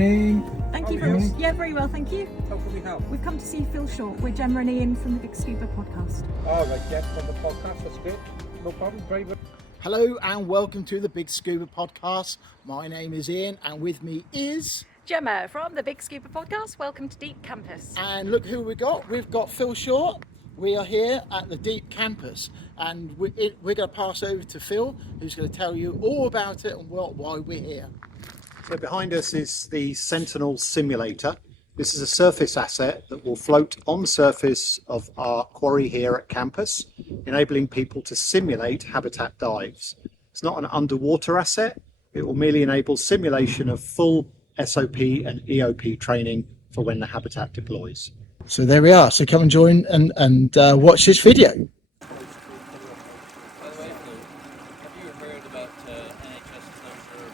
morning. Thank you How are very you? much. Yeah, very well, thank you. How can we help? We've come to see Phil Short. We're Gemma and Ian from the Big Scuba podcast. Oh, right, yeah, from the podcast, that's good. No problem, very good. Hello and welcome to the Big Scuba podcast. My name is Ian and with me is... Gemma from the Big Scuba podcast. Welcome to Deep Campus. And look who we got. We've got Phil Short. We are here at the Deep Campus and we're going to pass over to Phil, who's going to tell you all about it and why we're here. So behind us is the Sentinel Simulator. This is a surface asset that will float on the surface of our quarry here at campus, enabling people to simulate habitat dives. It's not an underwater asset. It will merely enable simulation of full SOP and EOP training for when the habitat deploys. So there we are. So come and join and watch this video. By the way, Phil, have you heard about NHS closure of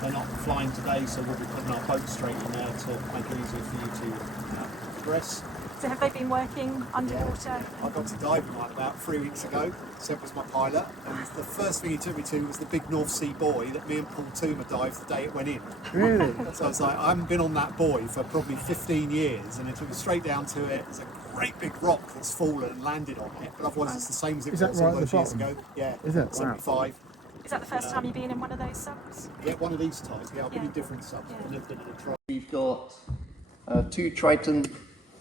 They're not flying today, so we'll be putting our boat straight in there to make it easier for you to progress. So have they been working underwater? I got to diving one about 3 weeks ago. Seb was my pilot, and the first thing he took me to was the big North Sea buoy that me and Paul Toomer dived the day it went in. Really? So I was like, I haven't been on that buoy for probably 15 years, and it took me straight down to it. It's a great big rock that's fallen and landed on it, but otherwise it's the same as it Is that was right all at those the years bottom? ago. Yeah, Is it? Wow. 75. Is that the first time you've been in one of those subs? Yeah, one of these types. Yeah, I've been Yeah. in different subs. Yeah. I've lived in a trial. We've got two Triton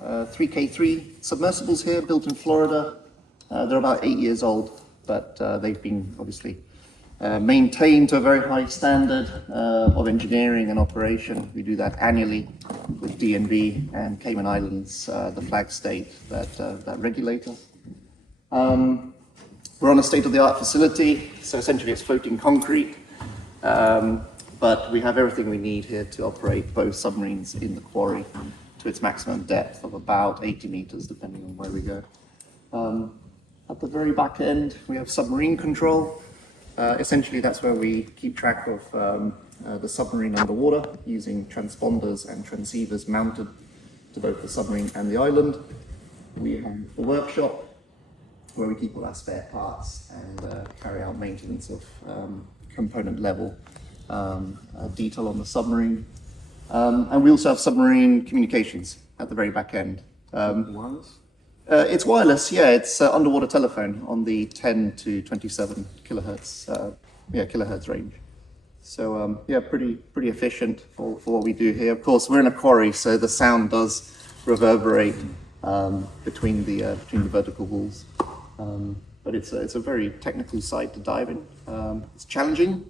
3K3 submersibles here, built in Florida. They're about 8 years old, but they've been obviously maintained to a very high standard of engineering and operation. We do that annually with DNV and Cayman Islands, the flag state that regulate us. We're on a state-of-the-art facility, so essentially it's floating concrete. But we have everything we need here to operate both submarines in the quarry to its maximum depth of about 80 meters, depending on where we go. At the very back end, we have submarine control. Essentially, that's where we keep track of the submarine underwater using transponders and transceivers mounted to both the submarine and the island. We have the workshop, where we keep all our spare parts and carry out maintenance of component level detail on the submarine. And we also have submarine communications at the very back end. Wireless? It's wireless, yeah, it's underwater telephone on the 10 to 27 kilohertz, kilohertz range. So yeah, pretty efficient for what we do here. Of course, we're in a quarry, so the sound does reverberate between the vertical walls. But it's a very technical site to dive in. It's challenging.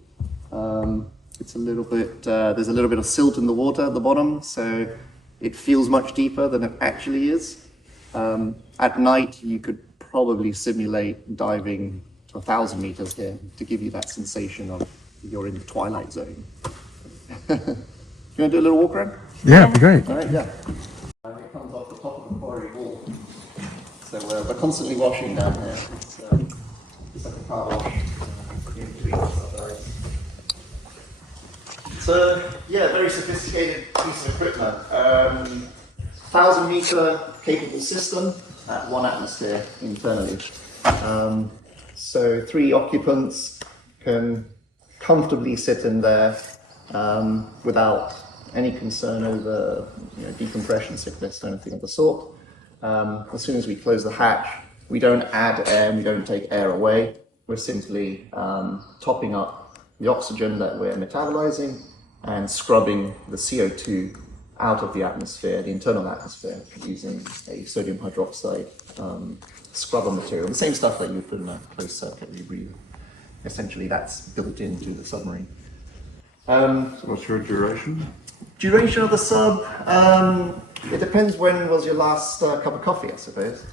It's a little bit, there's a little bit of silt in the water at the bottom, so it feels much deeper than it actually is. At night, you could probably simulate diving to 1,000 meters here to give you that sensation of you're in the twilight zone. You want to do a little walk around? Yeah, it'd be great. All right, yeah. It comes off the top of the quarry wall. So we're constantly washing down here. It's like a car wash in between stuff. So yeah, very sophisticated piece of equipment. 1,000 meter capable system at 1 atmosphere internally. So 3 occupants can comfortably sit in there without any concern over decompression sickness or anything of the sort. As soon as we close the hatch, we don't add air and we don't take air away. We're simply topping up the oxygen that we're metabolizing and scrubbing the CO2 out of the atmosphere, the internal atmosphere, using a sodium hydroxide scrubber material. The same stuff that you would put in a closed circuit rebreather. Essentially, that's built into the submarine. So what's your duration? Duration of the sub, it depends when was your last cup of coffee, I suppose.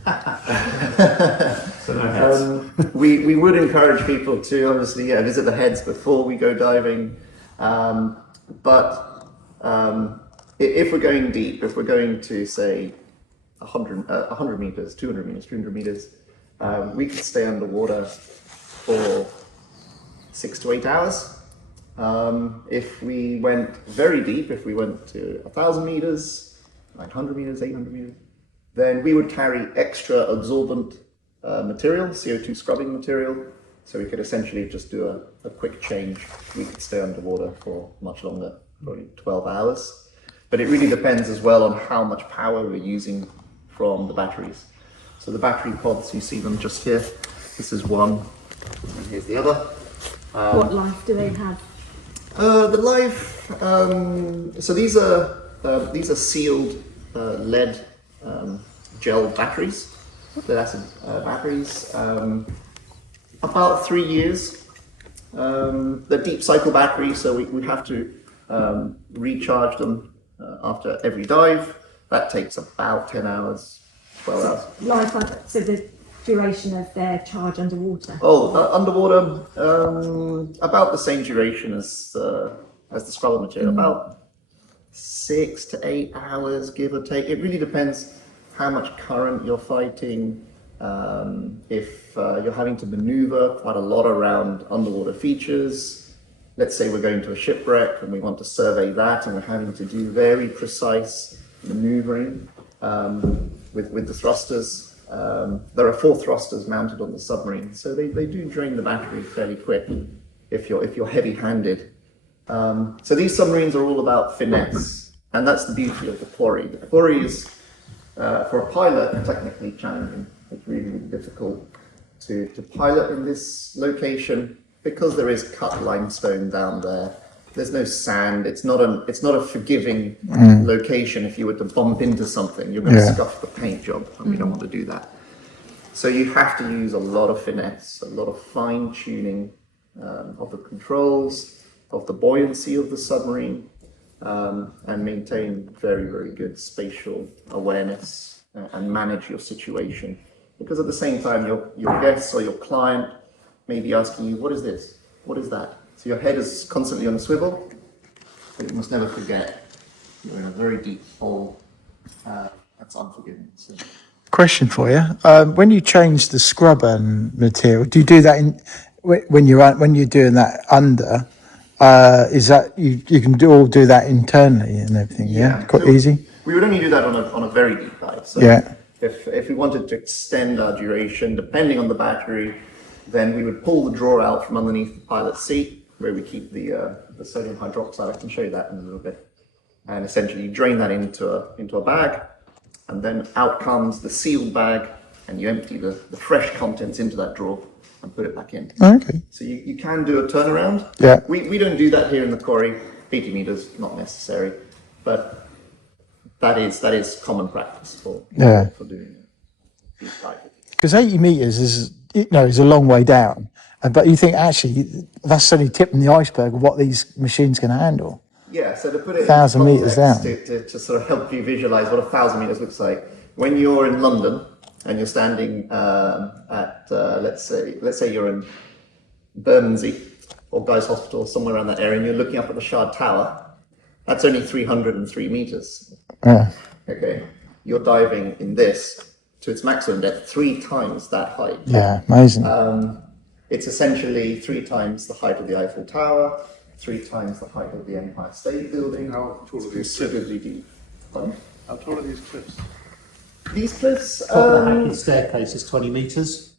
We would encourage people to obviously visit the heads before we go diving, but if we're going deep, if we're going to say 100 meters, 200 meters, 300 meters, we could stay underwater for 6 to 8 hours. If we went very deep, if we went to 1,000 meters, 900 meters, 800 meters, then we would carry extra absorbent material, CO2 scrubbing material. So we could essentially just do a quick change. We could stay underwater for much longer, probably 12 hours. But it really depends as well on how much power we're using from the batteries. So the battery pods, you see them just here. This is one, and here's the other. What life do they have? The life, so these are sealed lead gel batteries, lead acid batteries. About 3 years. They're deep cycle batteries, so we have to recharge them after every dive. That takes about 10 hours, 12 hours. Life, so the duration of their charge underwater? Underwater, about the same duration as the scrubber material, about 6 to 8 hours, give or take. It really depends how much current you're fighting, if you're having to maneuver quite a lot around underwater features. Let's say we're going to a shipwreck and we want to survey that, and we're having to do very precise maneuvering with the thrusters. There are 4 thrusters mounted on the submarine, so they do drain the battery fairly quick if you're heavy-handed. So these submarines are all about finesse, and that's the beauty of the quarry. The quarry is, for a pilot, technically challenging. It's really, really difficult to pilot in this location because there is cut limestone down there. There's no sand. It's not a forgiving location. If you were to bump into something, you're going to scuff the paint job, and we don't want to do that. So you have to use a lot of finesse, a lot of fine tuning of the controls, of the buoyancy of the submarine, and maintain very, very good spatial awareness and manage your situation. Because at the same time, your guests or your client may be asking you, what is this? What is that? So your head is constantly on a swivel, but you must never forget you're in a very deep hole. That's unforgiving. So. Question for you: when you change the scrubber material, do you do that when you're doing that under? Is that you can do that internally and everything? Yeah, quite so easy. We would only do that on a very deep dive. So if we wanted to extend our duration, depending on the battery, then we would pull the drawer out from underneath the pilot's seat, where we keep the sodium hydroxide. I can show you that in a little bit. And essentially drain that into a bag, and then out comes the sealed bag, and you empty the fresh contents into that drawer and put it back in. Okay. So you can do a turnaround. Yeah. We don't do that here in the quarry. 80 meters, not necessary, but that is common practice for doing deep diving. Because 80 meters is a long way down, but you think actually that's only tipping the iceberg of what these machines can handle. Yeah, so to put it 1,000 in meters down, to sort of help you visualize what 1,000 meters looks like. When you're in London and you're standing at let's say you're in Bermondsey or Guy's Hospital, somewhere around that area, and you're looking up at the Shard Tower, that's only 303 meters. Yeah. Okay, you're diving in this to its maximum depth, 3 times that height. Yeah, amazing. It's essentially 3 times the height of the Eiffel Tower, 3 times the height of the Empire State Building. How tall are these Considerably deep. Pardon? How tall are these cliffs? These cliffs. Top of the Hackett staircase is 20 metres.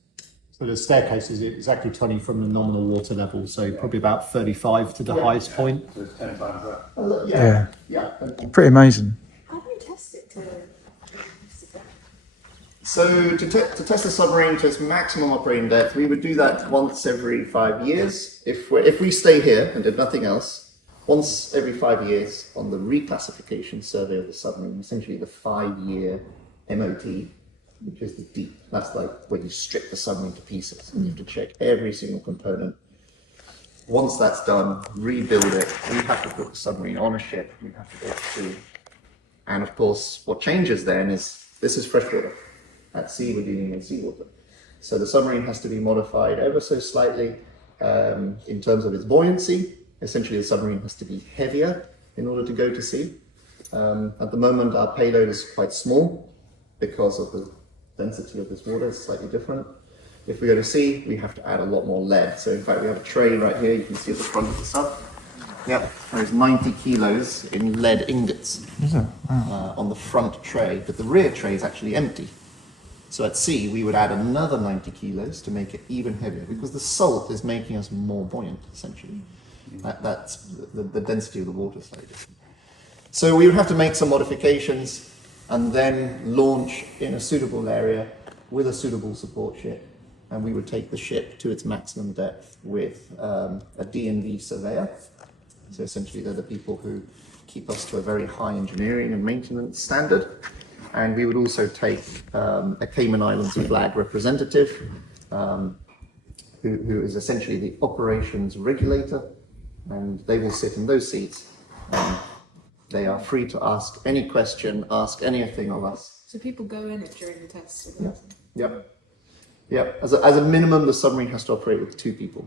So the staircase is exactly 20 from the nominal water level, so probably about 35 to the highest point. So it's 10 times that. Yeah. Pretty amazing. How do you test it to? So to test the submarine to its maximum operating depth, we would do that once every 5 years. If we stay here and did nothing else, once every 5 years on the reclassification survey of the submarine, essentially the 5-year MOT, which is the deep. That's like when you strip the submarine to pieces and you have to check every single component. Once that's done, rebuild it. We have to put the submarine on a ship. We have to go to sea. And of course, what changes then is this is freshwater. At sea, we're dealing with seawater. So the submarine has to be modified ever so slightly in terms of its buoyancy. Essentially, the submarine has to be heavier in order to go to sea. At the moment, our payload is quite small because of the density of this water is slightly different. If we go to sea, we have to add a lot more lead. So in fact, we have a tray right here. You can see at the front of the sub. Yep, there's 90 kilos in lead ingots on the front tray, but the rear tray is actually empty. So at sea, we would add another 90 kilos to make it even heavier, because the salt is making us more buoyant, essentially. That's the density of the water slightly different. So we would have to make some modifications and then launch in a suitable area with a suitable support ship. And we would take the ship to its maximum depth with a D&V surveyor. So essentially they're the people who keep us to a very high engineering and maintenance standard. And we would also take a Cayman Islands flag representative, who is essentially the operations regulator, and they will sit in those seats. They are free to ask any question, ask anything of us. So people go in it during the tests? Yep. As a minimum, the submarine has to operate with 2 people.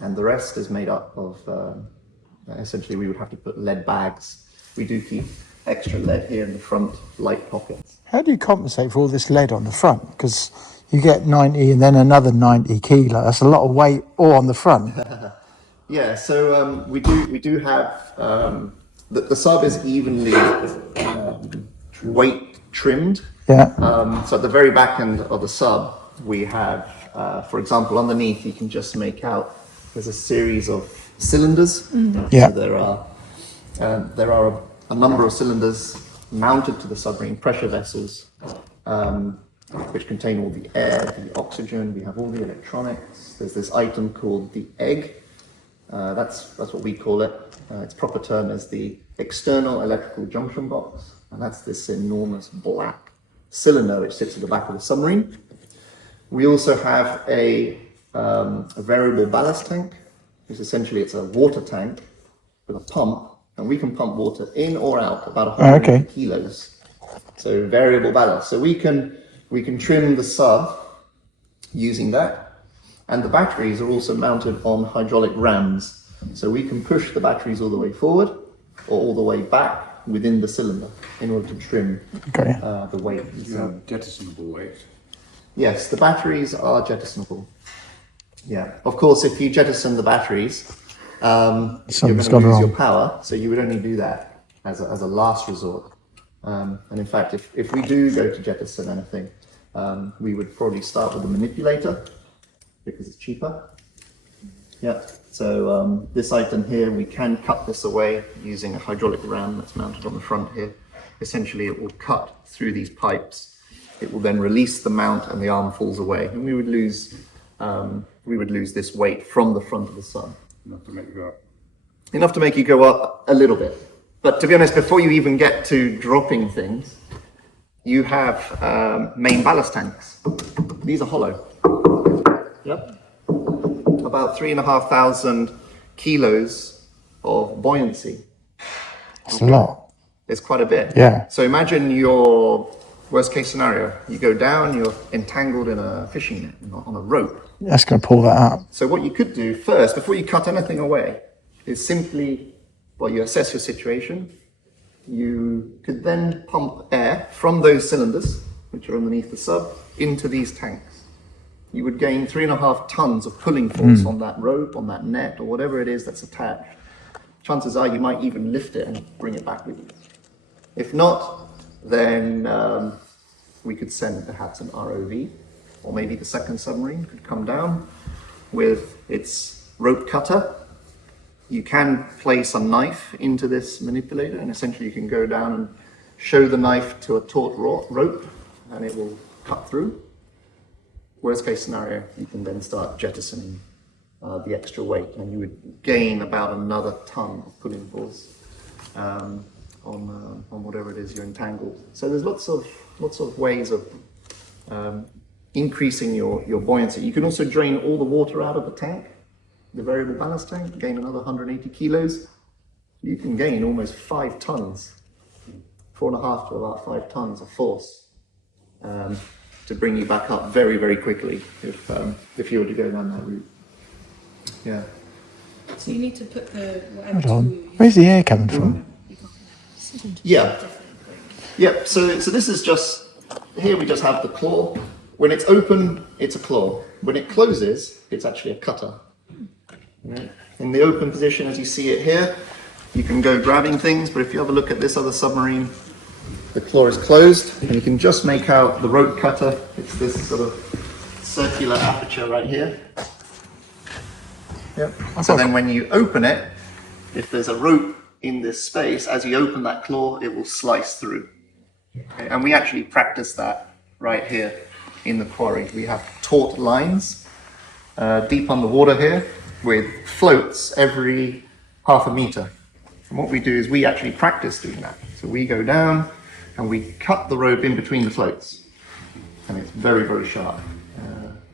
And the rest is made up of, essentially we would have to put lead bags. We do keep extra lead here in the front, light pockets. How do you compensate for all this lead on the front? Because you get 90 and then another 90 kilo. That's a lot of weight all on the front. Yeah, so we do have, the sub is evenly weight trimmed. Yeah. So at the very back end of the sub, we have, for example, underneath you can just make out there's a series of cylinders. Yeah. So there are a number of cylinders mounted to the submarine pressure vessels, which contain all the air, the oxygen. We have all the electronics. There's this item called the egg. That's what we call it. Its proper term is the external electrical junction box, and that's this enormous black cylinder which sits at the back of the submarine. We also have a variable ballast tank, which essentially it's a water tank with a pump, and we can pump water in or out about 100 kilos. So variable ballast. So we can trim the sub using that, and the batteries are also mounted on hydraulic rams. So we can push the batteries all the way forward or all the way back within the cylinder in order to trim the weight. You have jettisonable weight. Yes, the batteries are jettisonable. Yeah, of course, if you jettison the batteries, you're going to lose your power. So you would only do that as a last resort. And in fact, if we do go to jettison anything, we would probably start with the manipulator because it's cheaper. Yeah. So this item here, we can cut this away using a hydraulic ram that's mounted on the front here. Essentially, it will cut through these pipes. It will then release the mount, and the arm falls away, and we would lose this weight from the front of the sub. Enough to make you go up. Enough to make you go up a little bit. But to be honest, before you even get to dropping things, you have main ballast tanks. These are hollow. Yep. About 3,500 kilos of buoyancy. That's a lot. It's quite a bit. Yeah. So imagine your worst case scenario. You go down, you're entangled in a fishing net on a rope. That's going to pull that up. So what you could do first, before you cut anything away, is simply, well, you assess your situation. You could then pump air from those cylinders, which are underneath the sub, into these tanks. You would gain 3.5 tons of pulling force on that rope, on that net, or whatever it is that's attached. Chances are you might even lift it and bring it back with you. If not, then we could send perhaps an ROV, or maybe the second submarine could come down with its rope cutter. You can place a knife into this manipulator, and essentially you can go down and show the knife to a taut rope, and it will cut through. Worst case scenario, you can then start jettisoning the extra weight, and you would gain about another ton of pulling force on whatever it is you're entangled. So there's lots of ways of increasing your buoyancy. You can also drain all the water out of the tank, the variable ballast tank, gain another 180 kilos. You can gain almost 5 tons, 4.5 to about 5 tons of force. To bring you back up very, very quickly if you were to go down that route. Yeah. So you need to put the whatever Hold on. tool you Where's the air coming from? Yeah. Yep. So this is just, here we just have the claw. When it's open, it's a claw. When it closes, it's actually a cutter. Right. In the open position, as you see it here, you can go grabbing things, but if you have a look at this other submarine, the claw is closed, and you can just make out the rope cutter. It's this sort of circular aperture right here. Yep. So then when you open it, if there's a rope in this space, as you open that claw, it will slice through. Okay? And we actually practice that right here in the quarry. We have taut lines deep underwater here with floats every half a meter. And what we do is we actually practice doing that. So we go down and we cut the rope in between the floats. And it's very, very sharp.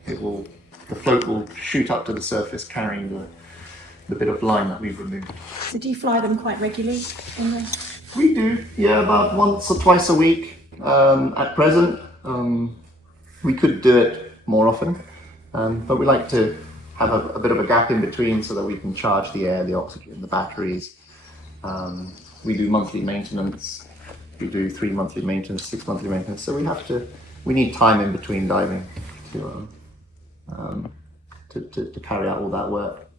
The float will shoot up to the surface carrying the bit of line that we've removed. So do you fly them quite regularly? We do, yeah, about once or twice a week at present. We could do it more often, but we like to have a bit of a gap in between so that we can charge the air, the oxygen, the batteries. We do monthly maintenance. We do 3 monthly maintenance, 6 monthly maintenance. So we need time in between diving to carry out all that work.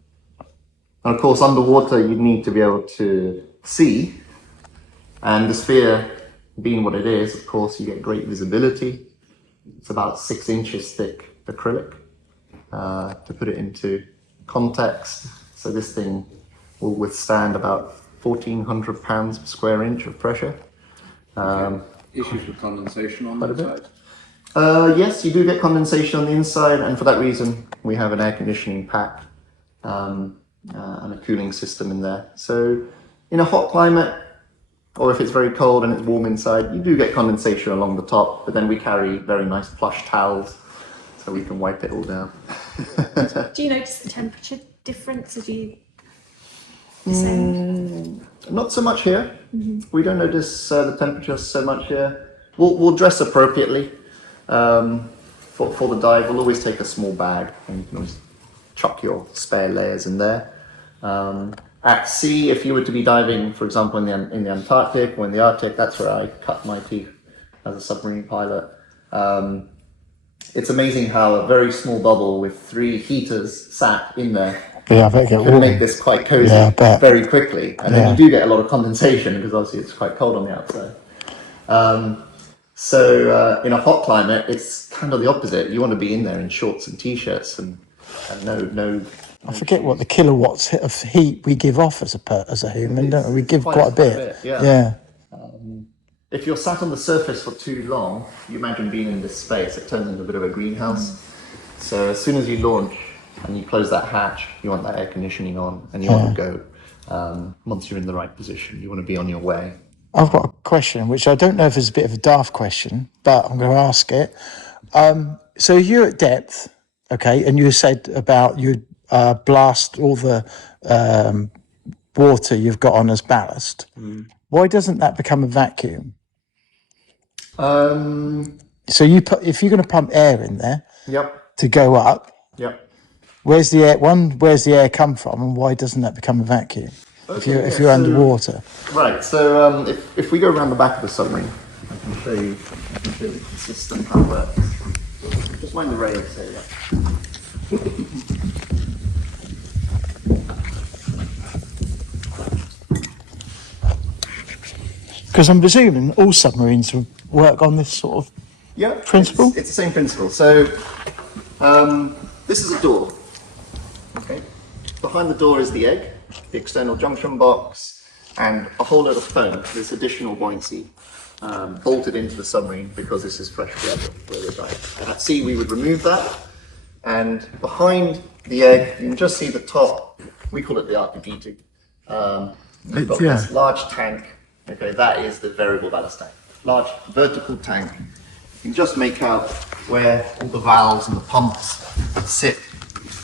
And of course, underwater, you need to be able to see. And the sphere being what it is, of course, you get great visibility. It's about 6 inches thick acrylic. To put it into context, so this thing will withstand about 1,400 pounds per square inch of pressure. Issues with condensation on the inside? Yes, you do get condensation on the inside, and for that reason, we have an air conditioning pack and a cooling system in there. So in a hot climate, or if it's very cold and it's warm inside, you do get condensation along the top, but then we carry very nice plush towels so we can wipe it all down. Do you notice the temperature difference as you Not so much here. We don't notice the temperature so much here. We'll dress appropriately for the dive. We'll always take a small bag, and you can always chuck your spare layers in there. At sea, if you were to be diving, for example, in the Antarctic or in the Arctic, that's where I cut my teeth as a submarine pilot. It's amazing how a very small bubble with 3 heaters sat in there can make this quite cozy very quickly. And then you do get a lot of condensation because obviously it's quite cold on the outside. So in a hot climate, it's kind of the opposite. You want to be in there in shorts and t-shirts and no. I forget what the kilowatts of heat we give off as a human, don't we? We give quite a bit. Yeah. If you're sat on the surface for too long, you imagine being in this space, it turns into a bit of a greenhouse. So as soon as you launch and you close that hatch, you want that air conditioning on and you want to go. Once you're in the right position, you want to be on your way. I've got a question, which I don't know if it's a bit of a daft question, but I'm going to ask it. So you're at depth, okay, and you said about you blast all the water you've got on as ballast. Why doesn't that become a vacuum? So if you're going to pump air in there to go up, where's the air? Where's the air come from, and why doesn't that become a vacuum if you're underwater? Right. So if we go around the back of the submarine, I can show you the system how it works. Just mind the rail, say that. Because I'm presuming all submarines work on this sort of principle? It's the same principle. So this is a door. Okay. Behind the door is the egg, the external junction box, and a whole load of foam, this additional buoyancy, bolted into the submarine because this is fresh water where we're diving. And at sea we would remove that, and behind the egg you can just see the top, we call it the archimedes. We've got this large tank. Okay, that is the variable ballast tank. Large vertical tank. You can just make out where all the valves and the pumps sit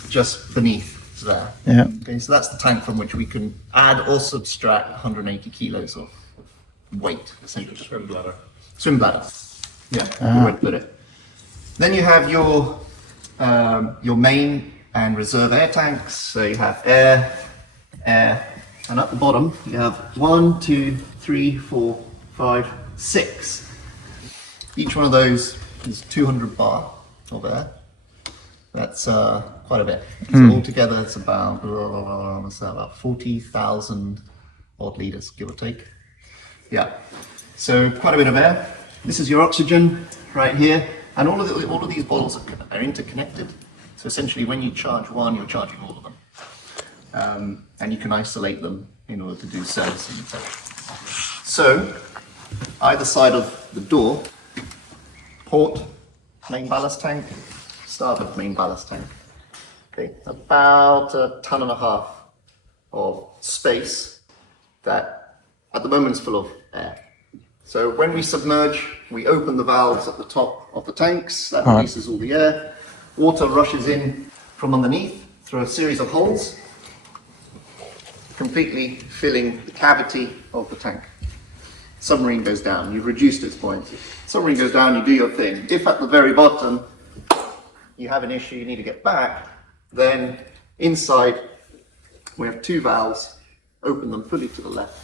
just beneath there. Yeah. Okay, so that's the tank from which we can add or subtract 180 kilos of weight, essentially. Swim bladder. Swim bladder. Yeah, you would put it. Then you have your main and reserve air tanks. So you have air, and at the bottom you have 1, 2, 3, 4, 5, 6. Each one of those is 200 bar of air. That's quite a bit. So altogether it's about 40,000 odd litres, give or take. Yeah. So quite a bit of air. This is your oxygen right here, and all of these bottles are interconnected. So essentially, when you charge one, you're charging all of them, and you can isolate them in order to do servicing, etc. So either side of the door, port, main ballast tank, starboard main ballast tank. Okay, about 1.5 tons of space that at the moment is full of air. So when we submerge, we open the valves at the top of the tanks, that releases all the air. Water rushes in from underneath through a series of holes, completely filling the cavity of the tank. Submarine goes down, you've reduced its buoyancy. Submarine goes down, you do your thing. If at the very bottom you have an issue, you need to get back, then inside we have 2 valves, open them fully to the left.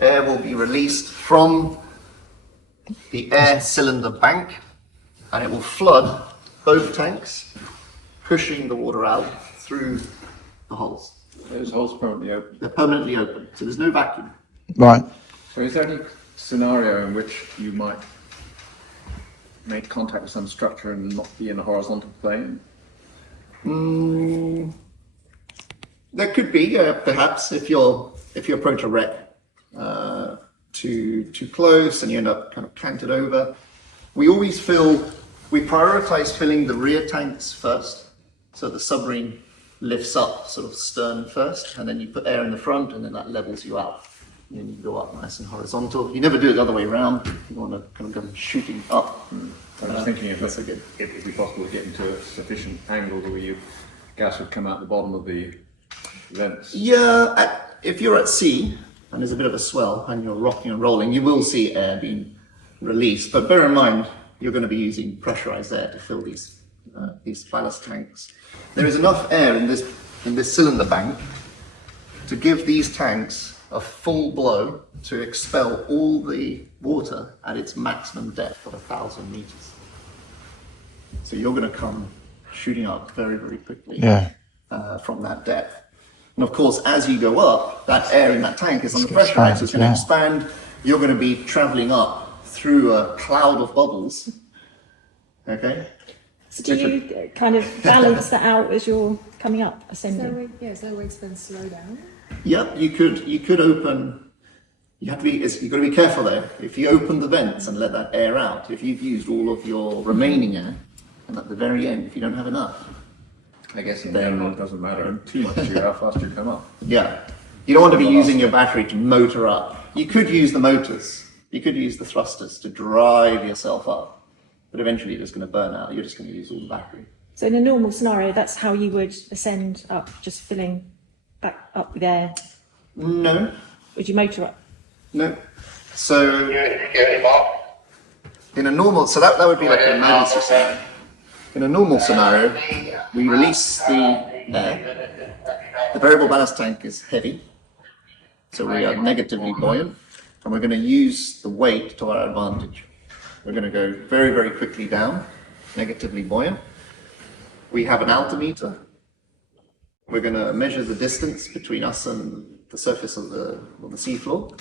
Air will be released from the air cylinder bank, and it will flood both tanks, pushing the water out through the holes. Those holes permanently open. They're permanently open, so there's no vacuum. Right. So is there any scenario in which you might make contact with some structure and not be in a horizontal plane? There could be, perhaps, if you approach a wreck too close and you end up kind of canted over. We prioritize filling the rear tanks first, so the submarine lifts up sort of stern first, and then you put air in the front, and then that levels you out. And then you go up nice and horizontal. You never do it the other way around. You want to kind of go shooting up. I was thinking if it would be possible to get into a sufficient angle where gas would come out the bottom of the vents. Yeah, if you're at sea and there's a bit of a swell and you're rocking and rolling, you will see air being released. But bear in mind, you're going to be using pressurized air to fill these ballast tanks. There is enough air in this cylinder bank to give these tanks a full blow to expel all the water at its maximum depth of 1,000 meters. So you're going to come shooting up very, very quickly from that depth. And of course, as you go up, that air in that tank is under pressure, so it's going to expand. You're going to be traveling up through a cloud of bubbles. Okay? So do you kind of balance that out as you're coming up, ascending? Is there a way to then slow down? Yep, you could open. You've got to be careful though. If you open the vents and let that air out, if you've used all of your remaining air, and at the very end, if you don't have enough, I guess in general it doesn't matter too much how fast you come up. Yeah, you don't want to be using your battery to motor up. You could use the motors, you could use the thrusters to drive yourself up, but eventually you're just going to burn out. You're just going to use all the battery. So in a normal scenario, that's how you would ascend up, just filling back up with air? No. Would you motor up? No. So in a normal, so that would be like an emergency scenario. In a normal scenario, we release the air. The variable ballast tank is heavy, so we are negatively buoyant, and we're going to use the weight to our advantage. We're going to go very, very quickly down, negatively buoyant. We have an altimeter. We're going to measure the distance between us and the surface of the seafloor.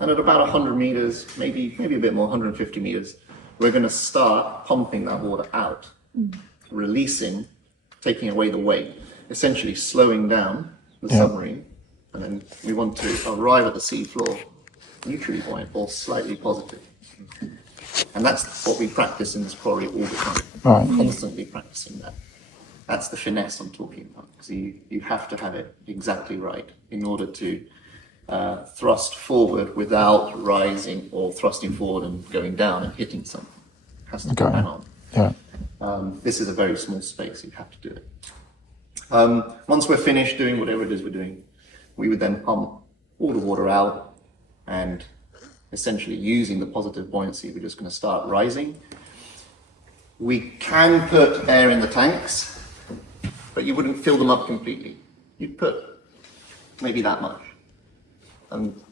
And at about 100 meters, maybe a bit more, 150 meters, we're going to start pumping that water out, releasing, taking away the weight, essentially slowing down the submarine. And then we want to arrive at the seafloor neutrally buoyant or slightly positive. And that's what we practice in this quarry all the time, constantly practicing that. That's the finesse I'm talking about, because you have to have it exactly right in order to thrust forward without rising or thrusting forward and going down and hitting something. It has to go on. Yeah. This is a very small space, you have to do it. Once we're finished doing whatever it is we're doing, we would then pump all the water out, and essentially using the positive buoyancy, we're just going to start rising. We can put air in the tanks, but you wouldn't fill them up completely. You'd put maybe that much. And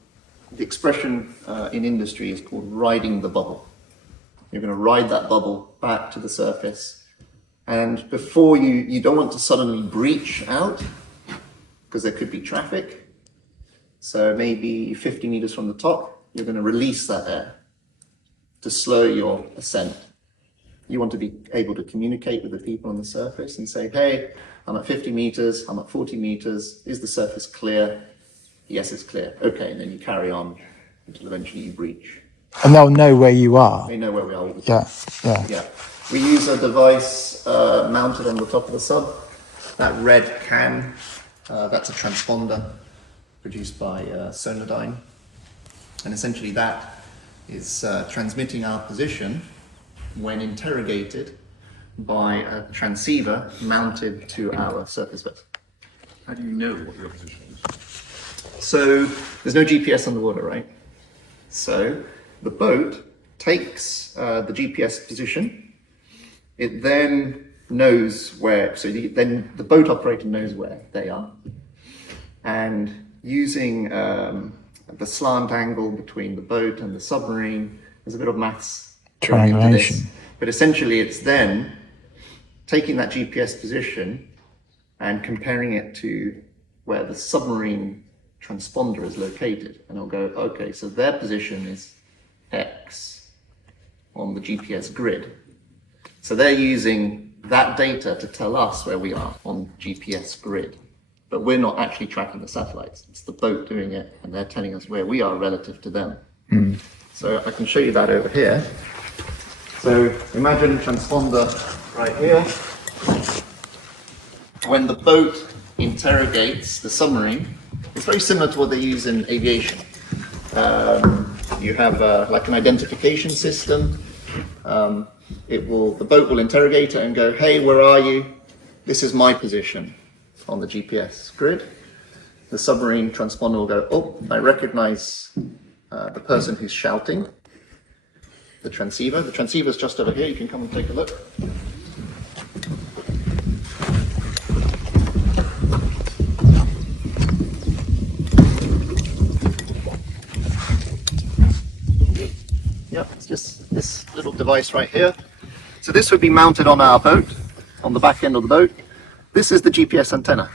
the expression in industry is called riding the bubble. You're going to ride that bubble back to the surface. And before you don't want to suddenly breach out, because there could be traffic. So maybe 50 meters from the top, you're going to release that air. to slow your ascent. You want to be able to communicate with the people on the surface and say, hey, I'm at 50 meters, I'm at 40 meters, is the surface clear? Yes, it's clear. Okay, and then you carry on until eventually you breach. And they'll know where you are. They know where we are all the time. Yeah. We use a device mounted on the top of the sub. That red can, that's a transponder produced by Sonodyne. And essentially that is transmitting our position when interrogated by a transceiver mounted to our surface vessel. How do you know what your position is? So there's no GPS on the water, right? So the boat takes the GPS position. It then knows where, then the boat operator knows where they are. And using the slant angle between the boat and the submarine, there's a bit of maths going into this. But essentially it's then taking that GPS position and comparing it to where the submarine transponder is located. And it'll go, okay, so their position is X on the GPS grid. So they're using that data to tell us where we are on GPS grid. But we're not actually tracking the satellites. It's the boat doing it, and they're telling us where we are relative to them. So I can show you that over here. So imagine transponder right here. When the boat interrogates the submarine, it's very similar to what they use in aviation. You have like an identification system. The boat will interrogate it and go, hey, where are you? This is my position on the GPS grid. The submarine transponder will go, oh, I recognize the person who's shouting. The transceiver is just over here. You can come and take a look. Yep, it's just this little device right here. So this would be mounted on our boat, on the back end of the boat. This is the GPS antenna.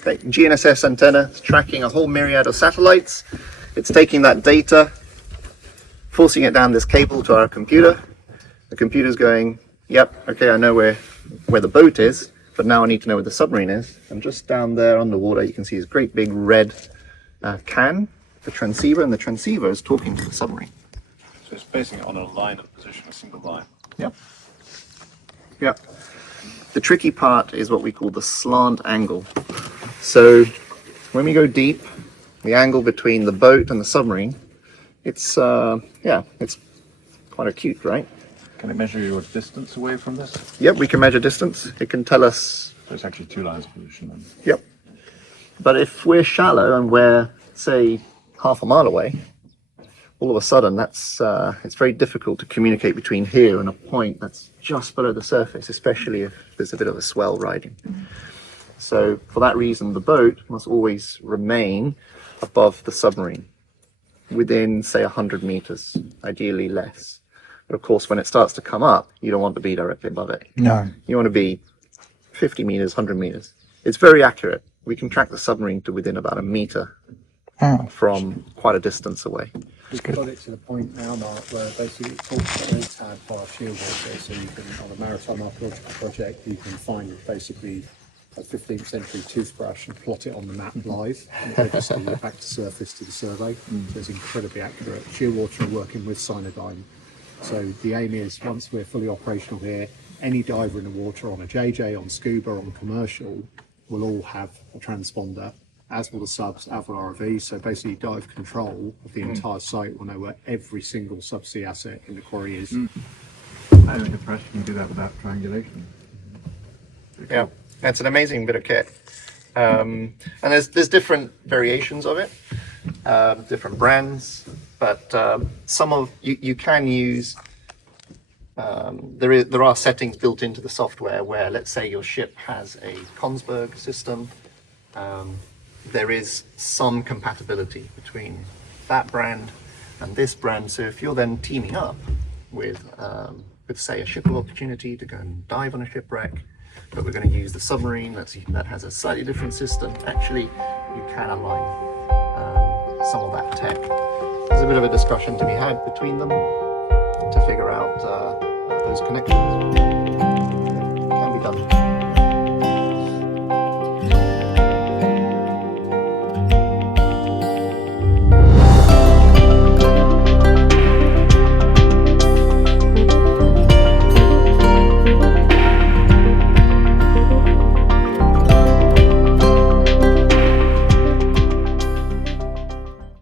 Okay, GNSS antenna. It's tracking a whole myriad of satellites. It's taking that data, forcing it down this cable to our computer. The computer's going, yep, okay, I know where the boat is, but now I need to know where the submarine is. And just down there underwater, you can see this great big red can, the transceiver, and the transceiver is talking to the submarine. So it's basing it on a line of position, a single line. Yep. Yep. The tricky part is what we call the slant angle. So when we go deep, the angle between the boat and the submarine, it's quite acute, right? Can it measure your distance away from this? Yep, we can measure distance. It can tell us. So it's actually 2 lines of position then. Yep. But if we're shallow and we're, say, half a mile away, all of a sudden it's very difficult to communicate between here and a point that's just below the surface, especially if there's a bit of a swell riding. So for that reason, the boat must always remain above the submarine, within, say, 100 meters, ideally less. But of course, when it starts to come up, you don't want to be directly above it. No. You want to be 50 meters, 100 meters. It's very accurate. We can track the submarine to within about a meter from quite a distance away. We've got it to the point now, Mark, where basically it's all tagged by a shield water. So you can, on a maritime archaeological project, you can find basically a 15th century toothbrush and plot it on the map live and register it back to surface to the survey. So it's incredibly accurate. Shearwater are working with Sonodyne. So the aim is, once we're fully operational here, any diver in the water on a JJ, on Scuba, on commercial, will all have a transponder, as will the subs, as will ROVs. So basically dive control of the entire site will know where every single subsea asset in the quarry is. I'm impressed you can do that without triangulation. Yeah. It's an amazing bit of kit, and there's different variations of it, different brands, but some of you can use. There are settings built into the software where, let's say, your ship has a Kongsberg system. There is some compatibility between that brand and this brand. So if you're then teaming up with say, a ship of opportunity to go and dive on a shipwreck, but we're going to use the submarine that has a slightly different system. Actually, you can align some of that tech. There's a bit of a discussion to be had between them. to figure out those connections. It can be done.